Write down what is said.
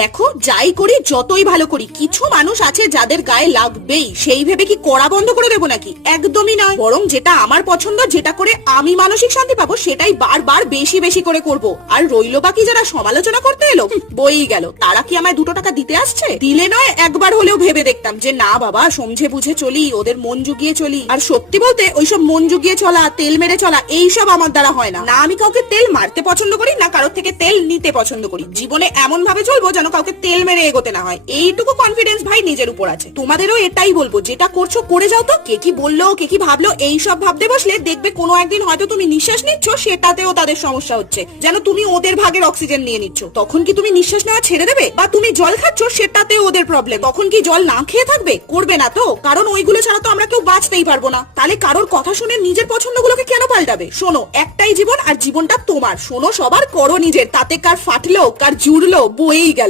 দেখো, যাই করি যতই ভালো করি, কিছু মানুষ আছে যাদের গায়ে লাগবেই। সেই ভেবে কি করা বন্ধ করে দেবো নাকি? একদমই নয়। বরং যেটা আমার পছন্দ, যেটা করে আমি মানসিক শান্তি পাবো, সেটাই বারবার বেশি বেশি করে করব। আর রইলো বাকি যারা সমালোচনা করতে এলো, বই গেল, তারা কি আমায় 2 টাকা দিতে আসছে? দিলে নয়, একবার হলেও ভেবে দেখতাম যে না বাবা, সমঝে বুঝে চলি, ওদের মন জুগিয়ে চলি। আর সত্যি বলতে ওইসব মন জুগিয়ে চলা, তেল মেরে চলা, এইসব আমার দ্বারা হয় না। না আমি কাউকে তেল মারতে পছন্দ করি, না কারোর থেকে তেল নিতে পছন্দ করি। জীবনে এমন ভাবে চলবো যেন কাউকে তেল মেরে এগোতে না হয়। এইটুকু কনফিডেন্স ভাই নিজের উপর আছে। তোমাদেরও এটাই বলবো, যেটা করছো করে যাও তো। কে কি বললো, কে কি ভাবলো, এইসব ভাবতে বসলে দেখবে কোনো একদিন হয়তো তুমি নিঃশ্বাস নিচ্ছ, সেটাতেও তাদের সমস্যা হচ্ছে, যেন তুমি ওদের ভাগের অক্সিজেন নিয়ে নিচ্ছ। তখন কি তুমি নিঃশ্বাস নেওয়া ছেড়ে দেবে? বা তুমি জল খাচ্ছ, সেটাতেও ওদের প্রবলেম, তখন কি জল না খেয়ে থাকবে? করবে না তো, কারণ ওইগুলো ছাড়া তো আমরা কেউ বাঁচতেই পারবো না। তাহলে কারোর কথা শুনে নিজের পছন্দগুলোকে কেন পাল্টাবে? শোনো, একটাই জীবন, আর জীবনটা তোমার। শোনো সবার, করো নিজের, তাতে কার ফাটলো কার জুড়লো বয়েই গেল।